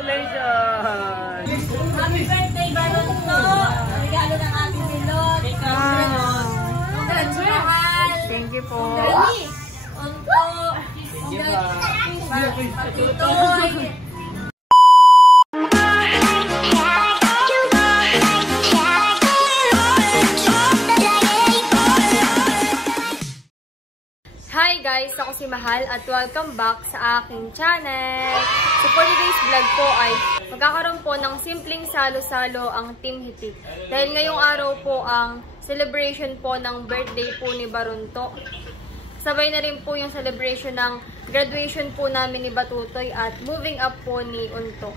Congratulations! Happy birthday, Baronto! Regalo ng ating silot. Congrats, Thank you po. Onto. Patutoy. Hi guys! Ako si Mahal at welcome back sa aking channel! So for today's vlog po ay magkakaroon po ng simpleng salo-salo ang Team Hitik. Dahil ngayong araw po ang celebration po ng birthday po ni Baronto. Sabay na rin po yung celebration ng graduation po namin ni Batutoy at moving up po ni Unto.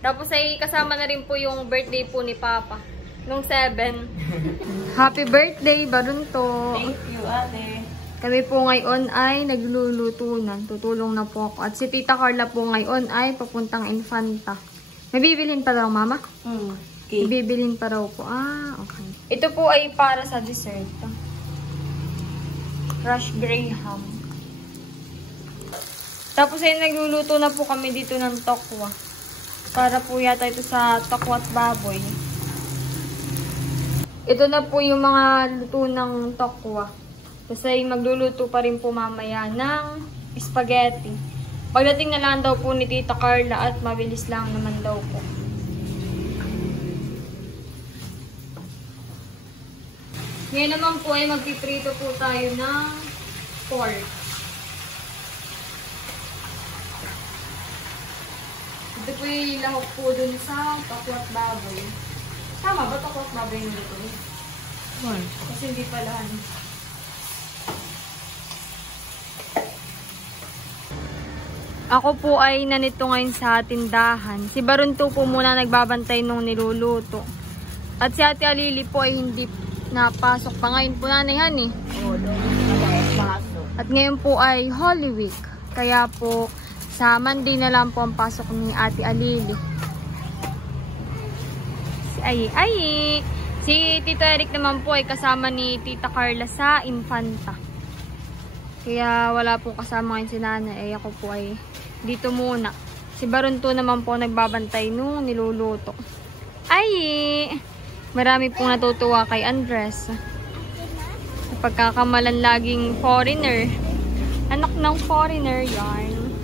Tapos ay kasama na rin po yung birthday po ni Papa nung 7. Happy birthday Baronto! Thank you, ate. Kami po ngayon ay naglulutunan. Tutulong na po ako. At si Tita Carla po ngayon ay papuntang Infanta. May bibilhin pa daw, Mama? Okay. Bibilhin pa raw po. Ah, okay. Ito po ay para sa dessert. Crush Graham. Tapos ay nagluluto na po kami dito ng tokwa. Para po yata ito sa tokwa at baboy. Ito na po yung mga luto ng tokwa. Kasi magluluto pa rin po mamaya ng spaghetti. Pagdating na lang daw po ni Tita Carla at mabilis lang naman daw po. Ngayon naman po ay magpiprito po tayo ng pork. Ito po yung lahok po dun sa takwat baboy. Tama ba takwat baboy yung luto? Kasi hindi pala Ako po ay nanito ngayon sa tindahan. Si Baronto po muna nagbabantay nung niluluto. At si Ate Alili po ay hindi napasok pa ngayon po nanayan eh. At ngayon po ay Holy Week. Kaya po sa Monday na lang po ang pasok ni Ate Alili. Si Tito Eric naman po ay kasama ni Tita Carla sa Infanta. Kaya wala po kasama ngayon si Nana. Ako po ay dito muna. Si Baronto naman po nagbabantay nung niluluto. Marami pong natutuwa kay Andres. Sa pagkakamalan laging foreigner. Anak ng foreigner yarn.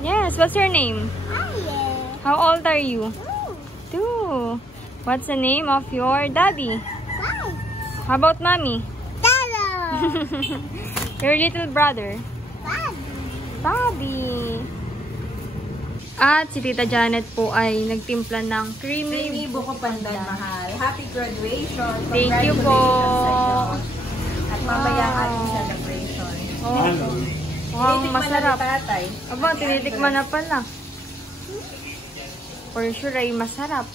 Yes, what's your name? How old are you? 2. What's the name of your daddy? How about mommy? Your little brother? Bobby. At si Tita Janet po ay nagtimpla ng creamy buko pandan, Mahal. Happy graduation. Thank you po. At mamaya ang ating celebration. Mukhang masarap. Tatay. Aba, tinitikman na pala. For sure ay masarap.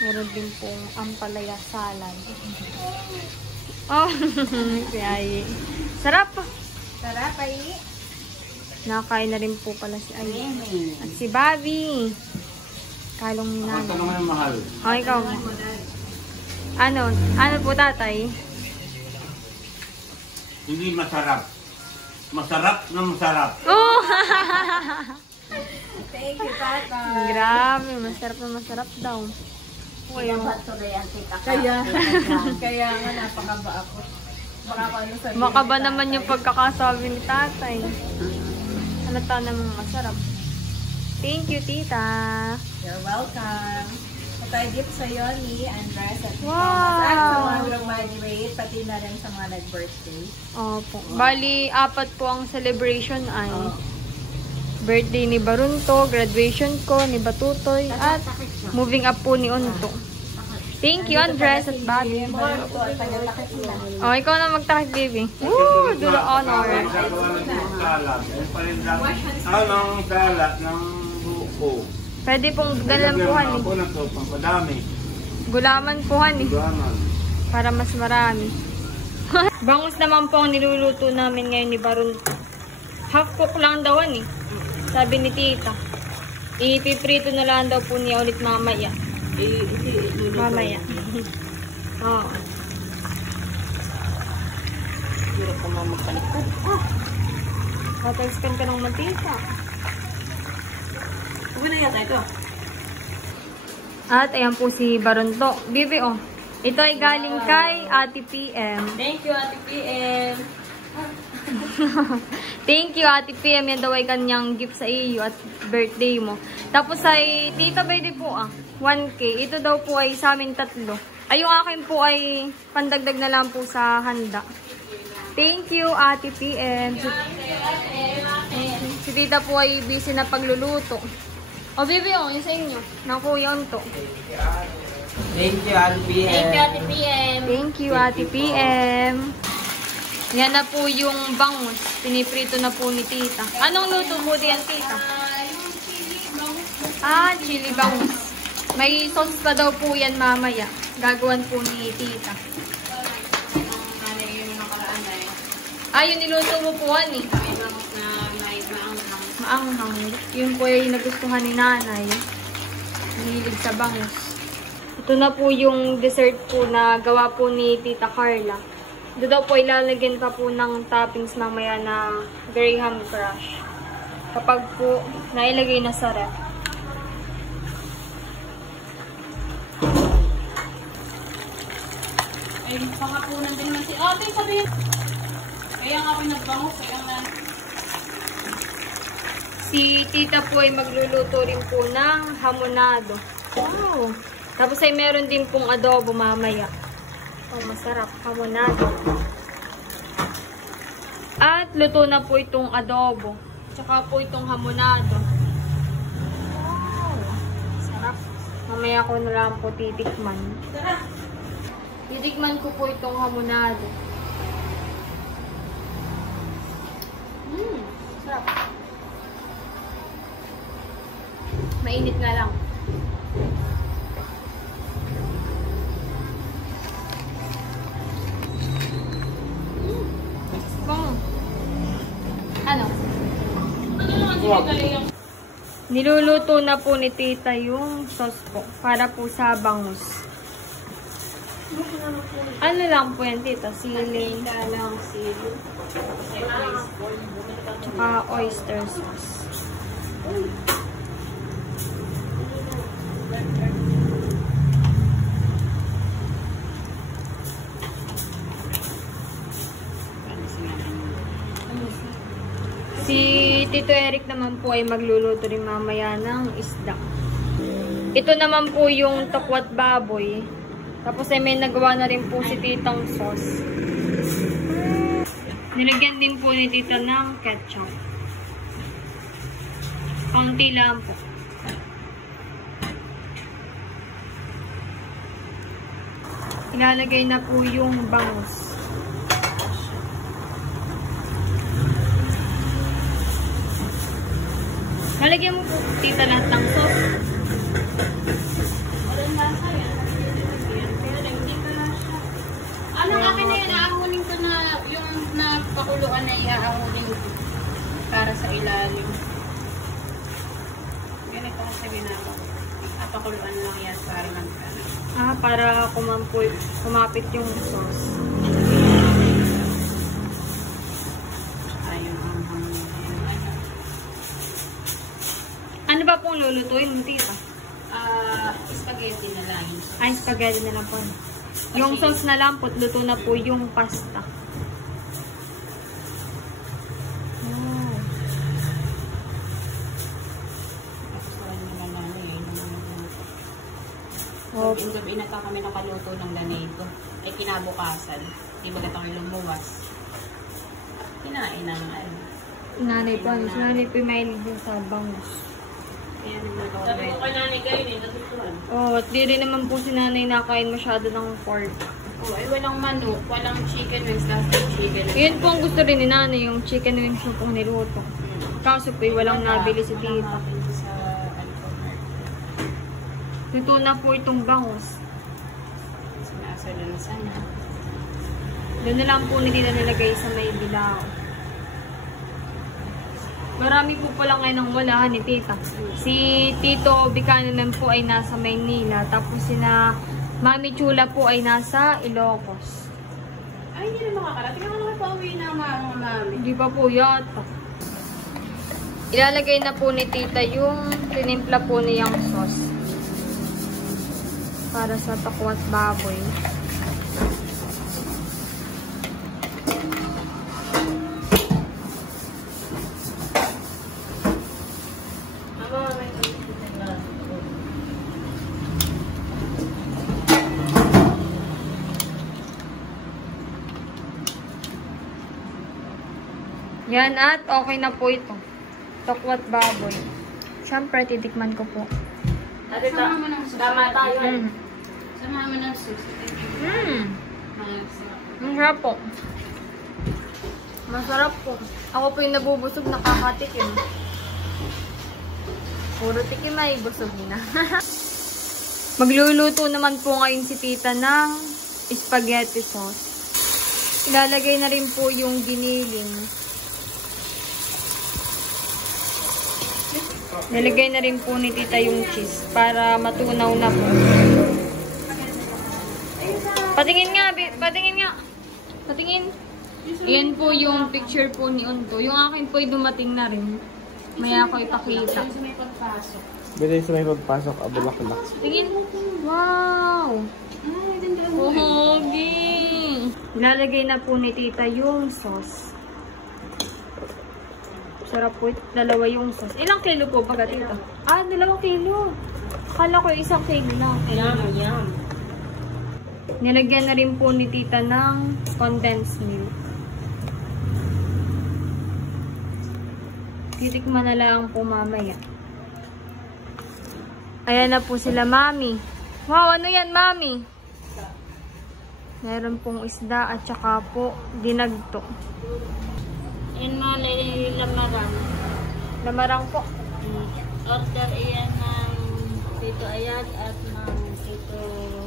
Meron din pong ampalaya salad. Oh, si Ayi. Sarap. Sarap, Ayi. Nakakain na rin po pala si Ayi. At si Bobby. Kalong ni Nana. Tanong na Mahal. Oh, ikaw. Ano po tatay? Hindi masarap. Masarap na masarap. Oh! Thank you, Tata. Grabe, masarap na masarap daw. Kaya nga napakaba ako. Makaba naman yung pagkakasabi ni tatay. Halata namang masarap. Thank you, tita. You're welcome. Patay gift sa'yo ni Andres at Wow. Thomas. At sa mga graduate, pati na rin sa mga nag-birthday. Opo. Bali, 4 po ang celebration ay birthday ni Baronto, graduation ko ni Batutoy, at moving up po ni Unto. Thank you, Andres at Bobby. Oh, ikaw na magtakit, baby. Woo! Do the honor. Anong salat ng buko? Pwede pong galampuhan eh. Gulaman puhan eh. Para mas marami. Bangus naman po ang niluluto namin ngayon ni Baronto. Half cook lang dawan eh. Sabi ni tita. Ipiprito na lang daw po niya ulit mamaya. Mamaya. Oo. Hirap naman magpalikod. Spend ka ng mantika. Uwi na yata ito. At ayan po si Baronto. Bibi, oh. Ito ay galing kay Ate PM. Thank you, Ate PM. Thank you, Ate PM. Yan daw ay kanyang gift sa iyo at birthday mo. Tapos ay Tita Baby po, 1K. Ito daw po ay sa amin 3. Ay, yung akin po ay pandagdag na lang po sa handa. Thank you, Ate PM. Si Tita po ay busy na pagluluto. O, Bibi, yung sa inyo. Ng kuya to. Thank you, Ate PM. Thank you, Ate PM. Thank you, Ate PM. Yan na po yung bangus. Piniprito na po ni Tita. Anong luto mo diyan, Tita? Chili bangus. May sauce pa daw po yan mamaya. Gagawan po ni Tita. Yung niluto mo po, ani. Maanghang. Yun po yung nagustuhan ni nanay. Hilig sa bangus. Ito na po yung dessert po na gawa po ni Tita Carla. Ito daw po ilalagyan pa po ng toppings mamaya na Graham Crush. Kapag po nailagay na sa ref. Ay, pangapunan din naman si Ate. Sabihin. Kaya nga ako nagbangus. Kaya nga. Si Tita po ay magluluto rin po ng hamonado. Wow! Tapos ay meron din pong adobo mamaya. Oh, masarap. Hamonado. At luto na po itong adobo. Tsaka po itong hamonado. Wow! Sarap. Mamaya ko na lang po titikman. Titikman ko po itong hamonado. Sarap. Mainit nga lang. Ano? Niluluto na po ni Tita yung sauce po para po sa bangus. Ano lang po yan, Tita? Siling. Tsaka oyster sauce. Si Tito Eric naman po ay magluluto rin mamaya ng isda. Ito naman po yung tokwat baboy. Tapos ay may nagawa na rin po si Titang sauce. Nilagyan din po ni Tita ng ketchup. Kaunti lang po. Ilalagay na po yung bangus. Malagyan mo po, Tita, lahat ng sauce. Walang lasa yan. Pero hindi ko na siya. Anong akin na yan? Aahunin ko na yung napakuluan na iaahunin ko para sa ilalim. Ganito kasi ginagawa. Napakuluan lang yan para magkano. Para kumapit yung sauce. Ano ba pong lulutuin mo, Tita? Spaghetti na lang. Ay, spaghetti na lang po. Yung sauce na lang po, luto na po yung pasta. Oh. Yung gabi na kami nakaluto ng ganito. Ay kinabukasan. Di ba katang lumuwas? Kinain ng ano. Nanay po, si nanay po may din sa bangus. Sabi ko kay nanay kayo din, natutuhan. At di rin naman po si nanay nakain masyado ng pork. Ay walang manok, walang chicken wings, last chicken wings. Yun po ang gusto rin ni nanay, yung chicken wings na pong niluto. Kaso po, walang nabili si Tita. Luto na po itong bangus. Sinasalasan na. Doon na lang po nila nilagay sa may bilao. Marami po pala ngayon ang wala ni Tita. Si Tito Bikanan po ay nasa Maynila. Tapos sina Mami Chula po ay nasa Ilocos. Ay, hindi na makakarating. Ano naman pa uwi na mga mami? Hindi pa po yata. Ilalagay na po ni tita yung tinimpla po niyang sauce. Para sa tokwat baboy. Yan at okay na po ito. Tokwat baboy. Siyempre, titikman ko po. Sama mo ng sauce. Tama tayo. Sama mo ng sauce. Masarap po. Masarap po. Ako po yung nabubusog, nakakatikim. Puro tikim ay busog na. Magluluto naman po ngayon si tita ng spaghetti sauce. Ilalagay na rin po yung giniling. Nilagay na rin po ni tita yung cheese para matunaw na po. Patingin nga, patingin nga. Patingin. Yan po yung picture po ni Unto. Yung akin po ay dumating na rin. Maya ko ipakita. Bilay sa may pagpasok, abulak-lak. Tingin. Wow! Pogi! Ilalagay na po ni tita yung sauce. Sarap po. Dalawa yung sauce. Ilang kilo po baga tita? 2 kilo. Akala ko 1 kilo lang. Yum. Nilagyan na rin po ni tita ng condensed milk. Titikman na lang po mamaya. Ayan na po sila, mami. Wow, ano yan, mami? Meron pong isda at saka po ginagto. In malay lamarang. Lamarang po. Order iyan ng Tito Ayad at ng Tito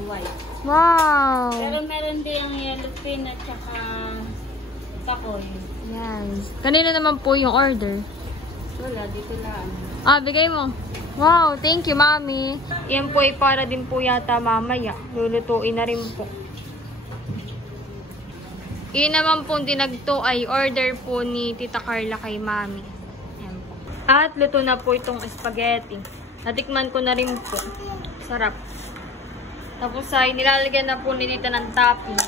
White. Wow! Pero meron din ang yellow pin at saka takoy. Yan. Kanino naman po yung order? Wala, dito lang. Bigay mo. Wow, thank you, mami. Yan po ay para din po yata mamaya. Lulutuin na rin po. Iyon naman pong dinagto ay order po ni Tita Carla kay mami. Yan po. At luto na po itong spaghetti. Natikman ko na rin po. Sarap. Tapos ay nilalagyan na po ni Tita ng topping.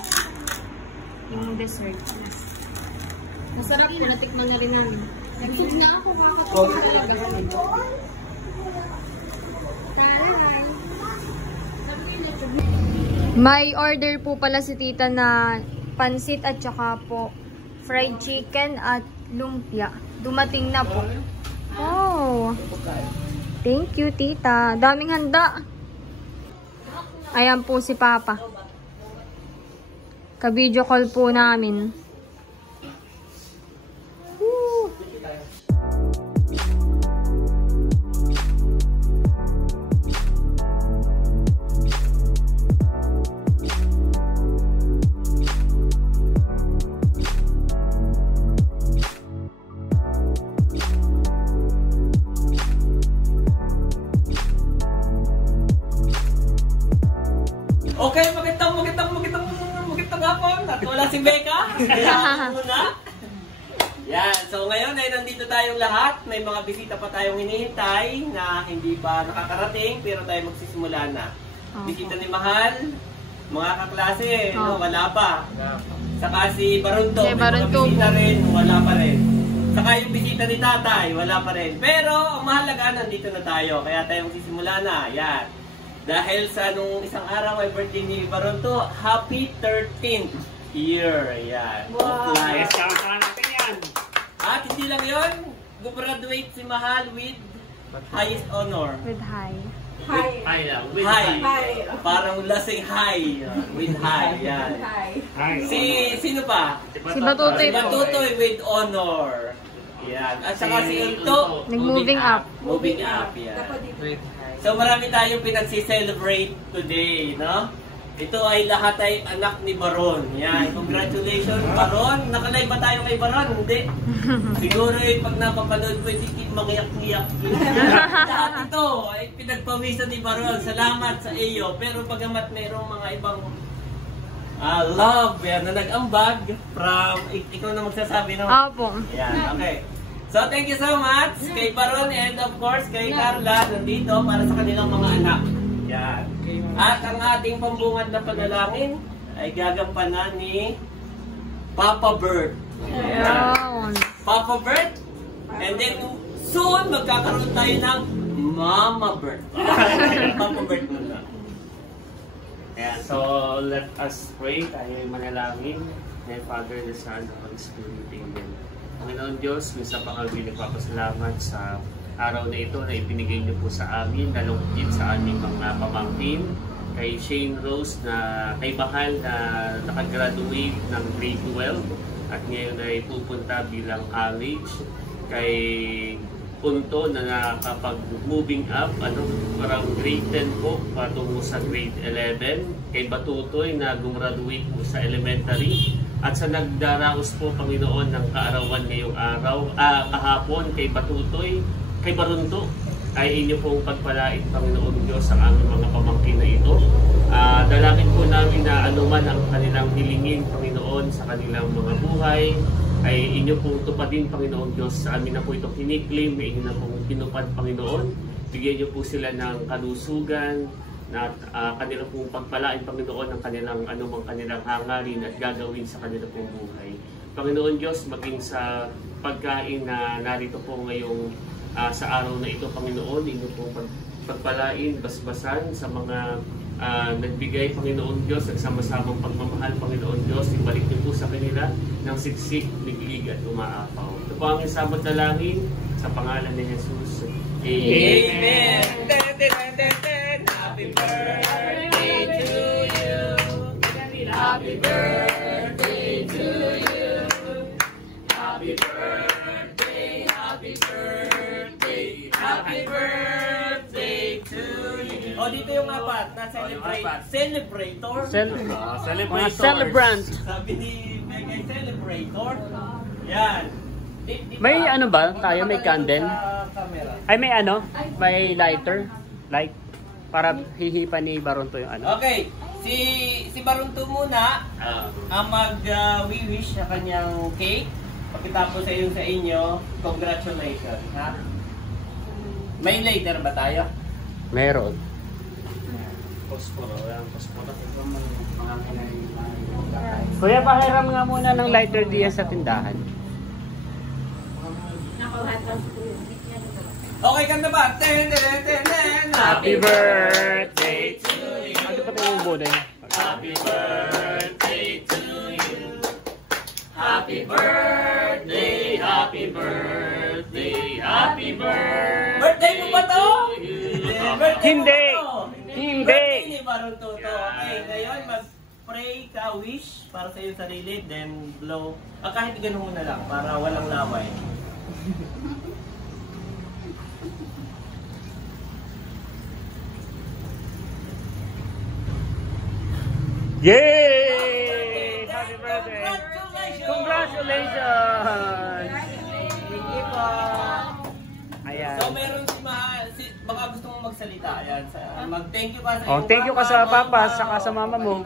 Yung dessert. Masarap po. Natikman na rin namin. Nagsug na ako. Kakatawa talaga. May order po pala si tita na pansit at saka po fried chicken at lumpia. Dumating na po. Oh. Thank you, tita. Daming handa. Ayan po si Papa. Ka-video call po namin. Woo. Okay, magandang hapon. At wala si Becca. Kaya muna. Yan. So ngayon ay nandito tayong lahat. May mga bisita pa tayong hinihintay na hindi pa nakakarating pero tayo magsisimula na. Bisita ni Mahal, mga kaklase, no, wala pa. Saka si Barunto, may mga bisita rin, wala pa rin. Saka yung bisita ni Tatay, wala pa rin. Pero ang mahalaga, nandito na tayo. Kaya tayo magsisimula na. Yan. Dahil sa nung isang araw ay birthday ni Baronto, happy 13th year. Yan. Wow. Of life. Yes, kasama natin yan. At hindi lang yun, graduate si Mahal with highest honor. With high. Hi lang. With High. hi. Parang lasing high. With high. Yan. Hi. Sino pa? Si Batutoy Si po. Batutoy with honor. Yan. At saka si Unto, Nag-moving up. moving up. Yan. So marami tayong pinagsi-celebrate today, no? Ito ay lahat ay anak ni Baron. Yan, congratulations Baron. Nakalive ba tayo kay Baron? Hindi. Siguro eh, pag napapanood mo, hindi mangiyak-ngiyak. Lahat ito ay pinagpawisan ni Baron. Salamat sa iyo. Pero bagamat mayroong mga ibang love yan, na nag-ambag from, ikaw na magsasabi, no? Opo. Yan, okay. So, thank you so much kay Baron and of course kay Carla nandito para sa kanilang mga anak. Yan. At ang ating pambungad na panalangin ay gagampanan ni Papa Bert. Ayan. Papa Bert. And then, soon, magkakaroon tayo ng Mama Bert. Papa Bert muna. Ayan, so let us pray. Tayo ay manalangin. May Father, the Son, the Holy Spirit. Amen. Panginoon Diyos, minsan pa kami nagpapasalamat sa araw na ito na ibinigay niyo po sa amin, lalong higit sa aming mga pamangkin, kay Shane Rose na kay Mahal na nakagraduate ng grade 12 at ngayon ay pupunta bilang college, kay Punto na nakapag-moving up, parang grade 10 po patungo sa grade 11, kay Batutoy na gumraduate po sa elementary, at sa nagdaraos po Panginoon ng kaarawan ngayong araw, kahapon kay Batutoy, kay Barunto, ay inyo pong pagpalain Panginoon Diyos ang aming mga pamangkin na ito. Dalangin po namin na anuman ang kanilang hilingin Panginoon sa kanilang mga buhay, ay inyo pong tupadin Panginoon Diyos. Sa amin na po itong kiniklim, inyo na pong pinupad Panginoon. Bigyan niyo po sila ng kalusugan, na kanilang pong pagpalain Panginoon ang kanilang anumang kanilang hangarin at gagawin sa kanilang pong buhay. Panginoon Diyos, maging sa pagkain na narito po ngayong sa araw na ito Panginoon, inyo pong pagpalain, basbasan sa mga nagbigay Panginoon Diyos, nagsama-samang pagmamahal Panginoon Diyos, ibalik niyo po sa kanila ng siksik, liglig at umaapaw. Ito po ang isang dalangin sa pangalan ni Jesus. Amen. Amen. Happy birthday to you. Happy birthday to you. Happy birthday, happy birthday, happy birthday to you. O, dito yung apat na celebrator. Mga celebrant. Sabi ni Megay, celebrator. Yan. May ano ba tayo? May candle? Ay, may may lighter. Light. Para hihipan ni Baronto yung Okay. Si Baronto muna ang mag-wish sa kanyang cake. Pagkatapos sa inyo, congratulations. Ha? May later ba tayo? Meron. Kuya, pahiram nga muna ng lighter diyan sa tindahan. Okay, kanta ba? Ten, ten, ten, ten. Happy birthday to you. Ano pa tayo yung boday? Happy birthday to you. Happy birthday, happy birthday, happy birthday. Birthday mo ba to? Hindi. Hindi. Birthday ni Baronto to. Okay, ngayon mag-pray ka, wish para sa iyong sarili, then blow. Kahit ganun muna lang, para walang laway. Yay! Happy birthday! Congratulations! Congratulations! Thank you po. Ayan. So meron si Mahal, baka gusto mong magsalita. Ayan, mag-thank you ka sa Oh, thank you ka sa papa, saka sa mama mo.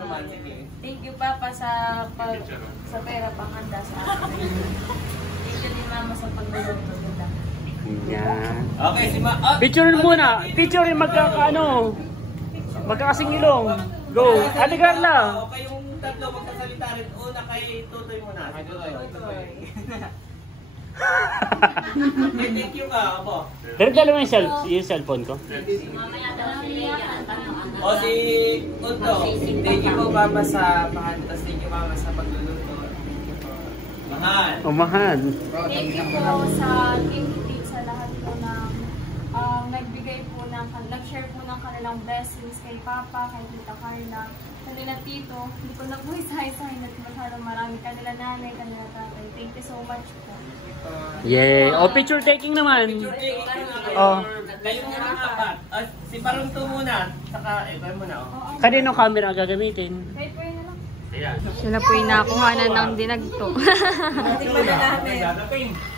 Thank you Papa sa pera panghanda sa akin. Thank you din Mama sa pagluluto nila. Yan. Okay, si Picture muna. Picture yung magkakasingilong. Go. Ate Carla. Okay, yung tatlo magkasalita rin. Una kay Tutoy muna. Kay Tutoy. Thank you ka, Apo. Pero dalawa yung cellphone ko. O si Unto. Thank you po Papa sa pangantas. Thank you Mama sa pagluluto. Thank you po. Mahal. Umahal. Thank you po sa Team Hitik, sa lahat po ng nagbigay po nag-share po ng kanilang blessings kay Papa, kay Tita Carla, kanila Tito. Hindi ko na po isa-isahin at masyadong marami. Kanila nanay, kanila tatay. Thank you so much po. Yeah. O, picture taking naman. Oh. Kayo muna apat. Si Baronto muna. Saka, kayo muna. Kanino camera ang gagamitin? Kahit po yun na lang. Ayan. Siya na po yung nakuhanan ng dinagto.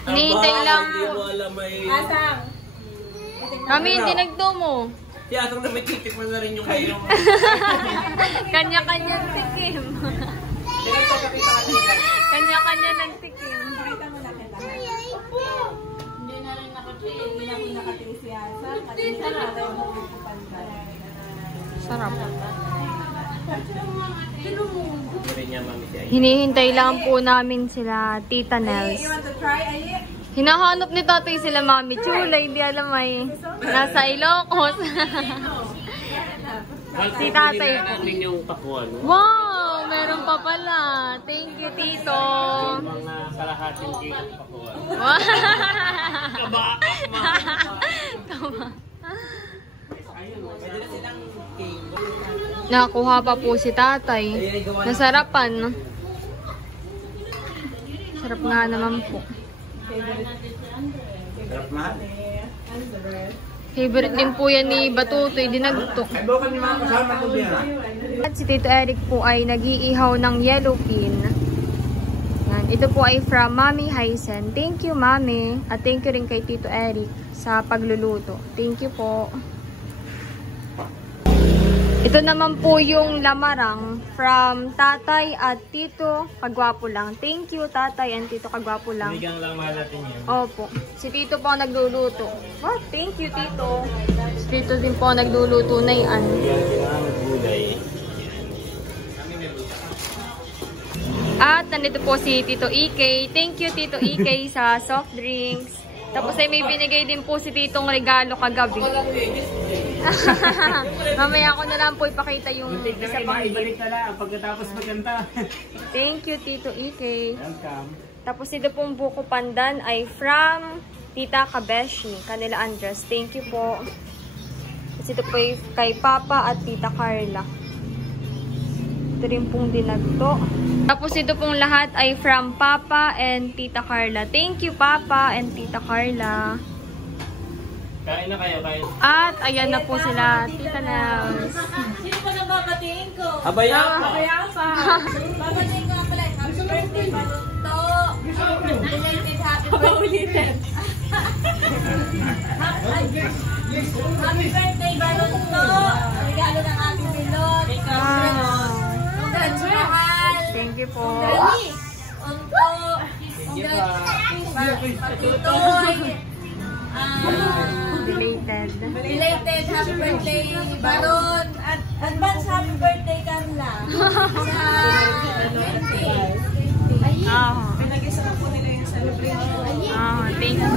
Hinihintay lang. Hindi mo alam may... Kami yung dinagto mo. Tiyatong na may titik mo na rin yung kayo. Kanya-kanyang tikim. Kanya-kanya ng tikim. Sarap. Pwede niya mami siya. Hinihintay lang po namin sila, Tita Nels. Hinahanap ni tatay sila, Mami Chula. Hindi alam ay nasa Ilocos. Si tatay po. Yung pakuan. Wow! Meron pa pala. Thank you, Tito. Yung mga kalahating kilo pakuan. Wow! Nakakuha pa po si tatay. Nasarapan. Sarap nga naman po. Sarap mahal. Favorite din po yan ni Batutoy, dinagto. Ay, bukan yung mga kasama ko din. At si Tito Eric po ay nag-iihaw ng yellow pin. Yan. Ito po ay from Mami Hysen. Thank you, Mami. At thank you rin kay Tito Eric sa pagluluto. Thank you po. Ito naman po yung lamarang from Tatay at Tito Kagwapo lang. Thank you, Tatay and Tito Kagwapo lang. Bigyan lang mahal natin yun. Opo. Si Tito po ang nagluluto. Oh, thank you, Tito. Si Tito din po ang nagluluto na yan. At nandito po si Tito EK. Thank you, Tito EK, sa soft drinks. Tapos ay may binigay din po si Titong regalo kagabi. Mamaya ko na lang po ipakita yung isa pang ibalik na lang pagkatapos magkanta. Thank you, Tito EK. Welcome. Tapos ito pong buko pandan ay from Tita Kabeshi, kanila Andres. Thank you po. Tapos ito po ay kay Papa at Tita Carla. Ito rin pong dinagto. Tapos ito pong lahat ay from Papa and Tita Carla. Thank you, Papa and Tita Carla. Kain na kayo, kain. At ayan na po sila, Tita Nels. Sino pa nang babatiin ko? Abaya pa. Babatiin ko pala. Happy birthday, Balunto. Unlimited happy birthday. Happy birthday, Balunto. Regalo ng ating Milot. Congrats, mahal. Thank you po. Unto. Patutoy. Belated happy birthday, Baron. Advance happy birthday, Carla. Pinag-isa po nila yung celebration. Thank you.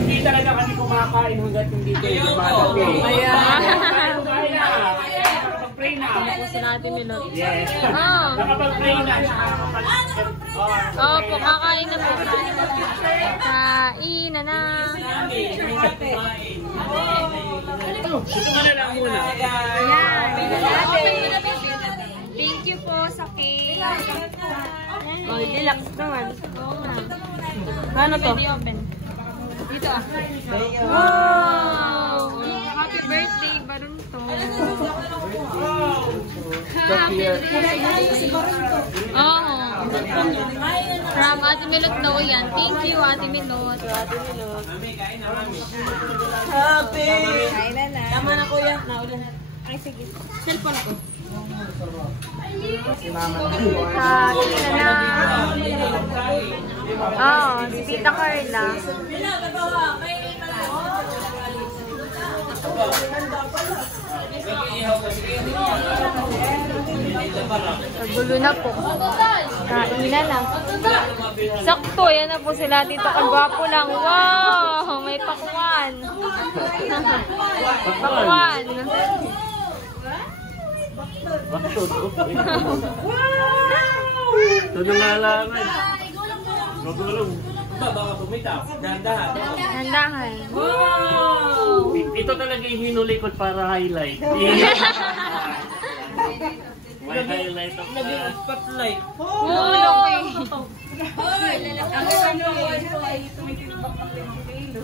Hindi talaga kami kumakain hanggat hindi kayo dumadating. Kain na. Nakapag-pray na. Tapos natin Milot. Yes. Oh. Nakapag-pray na. Opo, kakain na po. Kain na na. Ito ka na lang muna. Thank you po sa cake. Oh, deluxe naman. Ano to? Dito ah. Wow! Happy birthday, Baron to. Happy birthday. Oo. From Ate Milot daw yan. Thank you, Ate Milot. Happy! Tama na kuya. Naulan. Ay, sige. Cellphone ko. Si mama na. Kain na na. Si Tita Carla. Pagulo na po. Kain na lang. Sakto, yan na po sila. Tito Kagwapo lang. Wow! May pakwan. Pakwan. Bakit? Ito na nga lang. Magulong. Baka bumitaw. Dahan-dahan. Handahan. Wow! Ito talaga yung hinulikot para highlight. May highlight of the... Spotlight. Mulong eh.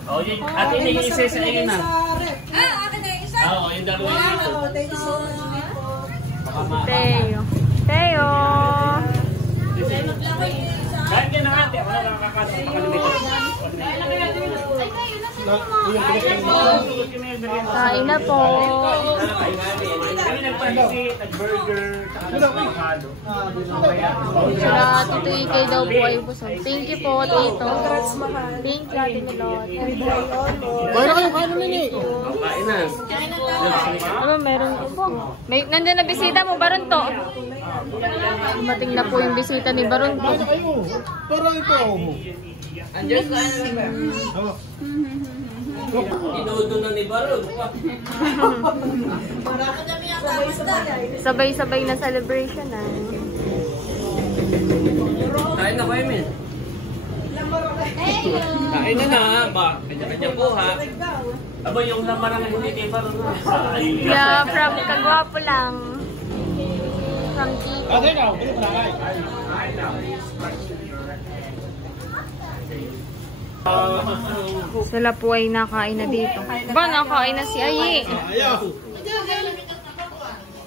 Oh, yun. At yun yung isa sa iyo na. Akin na yung isa. Oo, yung dalawa dito. Teo. Teo. Kahit yan ang ate, wala lang kakasok. Makalimit. Ay, kayo na Kain na po. Kami nagpansit, nag-burger, avocado. Sila Tito Ikay daw po ay busog. Thank you po, Tito. Thank you, Ate Milot. Kain na. Ano, meron ko po. Nandun na bisita mo, Baronto. Dumating na po yung bisita ni Baronto. Parang ito. Andiyan sa ano ba? Inudo na ni Baron. Sabay-sabay na celebration ah. Kain na kayo, men. Kain na ba? Kanya-kanya po, ha? Aba, yung laman na hindi kay Baron na. Yeah, from Kagwapo lang. From Tito. Okay na, okay na. Sila po ay nakain na dito. Ba, nakain na si Ayi. Ayaw.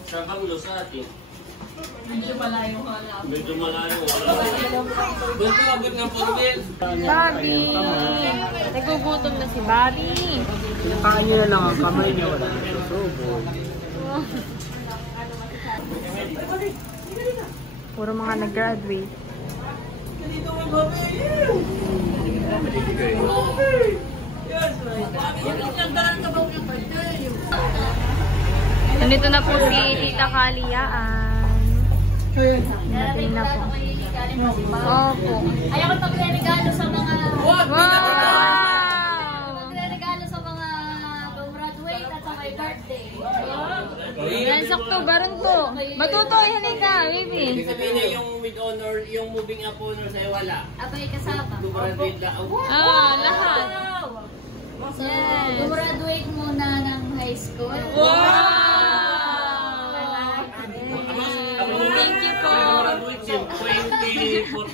Sa Banglo sa atin. Medyo malayo. Bunto, abot ng Porbil. Bobby! Nagugutom na si Bobby. Kain nyo na lang ang kamay nyo. Puro mga nag-graduate. Nandito na po si Tita Kaliyaan. Nandito na po. Opo. Ay, ako magre-regalo sa mga... Wow! Magre-regalo sa mga graduate at sa my birthday. Yan, sakto, Baron to. Matutoy, halika, baby. Ibig sabihin niya yung with honor, yung moving up honor sa'yo wala. Abay kasama. Graduate na. Lahat. Yes. Graduate muna ng high school. Wow! Thank you po.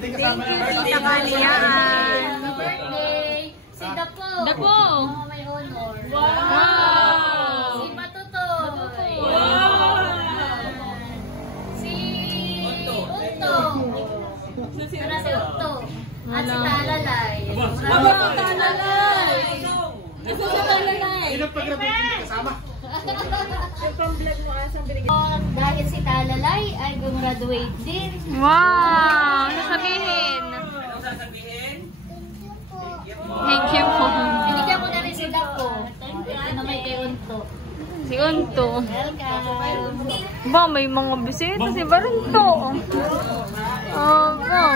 Thank you, Tita Kaliyaan. Birthday. Si Dapo. Dapo. Oh, may honor. Wow! Si Matuto. Si Unto. Para si Unto. At si Talalay. Talalay. Ito si Talalay. Ilang pag-graduate kasama? Dahil si Talalay ay gumraduate din. Wow! Ano sabihin? Anong sasabihin? Thank you po. Binigyan ko na rin si Dapo. Ito na may kay Unto. Si Unto. Welcome. Ba, may mga bisita si Baronto. Opo.